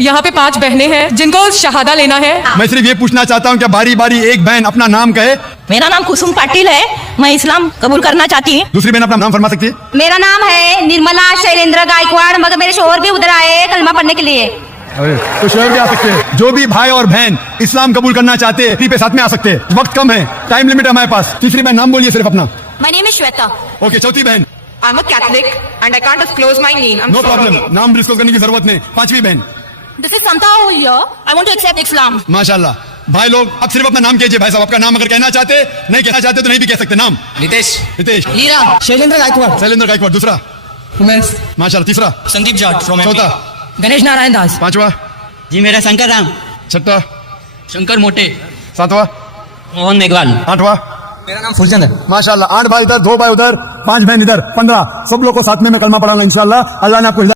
यहाँ पे 5 बहनें हैं जिनको शहादा लेना है। मैं सिर्फ ये पूछना चाहता हूँ कि बारी बारी एक बहन अपना नाम कहे। मेरा नाम कुसुम पाटिल है, मैं इस्लाम कबूल करना चाहती हूँ। दूसरी बहन अपना नाम फरमा सकती है। मेरा नाम है निर्मला शैलेंद्र गायकवाड़, मगर मेरे शोहर भी उधर आए कलमा पढ़ने के लिए। तो शोहर भी आ सकते हैं। जो भी भाई और बहन इस्लाम कबूल करना चाहते हैं पे साथ में आ सकते हैं। वक्त कम है, टाइम लिमिट है हमारे पास। तीसरी बहन नाम बोलिए सिर्फ अपना। My name is Shweta. Okay, चौथी बहन। I'm a Catholic and I can't disclose my name. I'm no sorry. Problem, नाम डिस्कस करने की जरूरत नहीं। पांचवी बहन। This is Samta over here. I want to accept Islam. माशाल्लाह। भाई लोग अब सिर्फ अपना नाम कीजिए। भाई साहब, आपका नाम अगर कहना चाहते नहीं कहना चाहते तो नहीं भी कह सकते। नाम नितेश, नितेश, हीरा, शैलेंद्र गायकवाड़, शैलेंद्र गायकवाड़। दूसरा उमेश, माशाल्लाह। तीसरा संदीप जाट फ्रॉम चौथा गणेश नारायण दास। पांचवा जी मेरा शंकर राम, छठा शंकर मोटे, सातवां मोहन मेघवाल। आठवां मेरा नाम फुलचंद है। माशाल्लाह। 8 भाई इधर, 2 भाई उधर, 5 बहन इधर, 15 सब लोग को साथ में मैं कलमा पढ़ाऊंगा इंशाल्लाह। अल्लाह ने आपको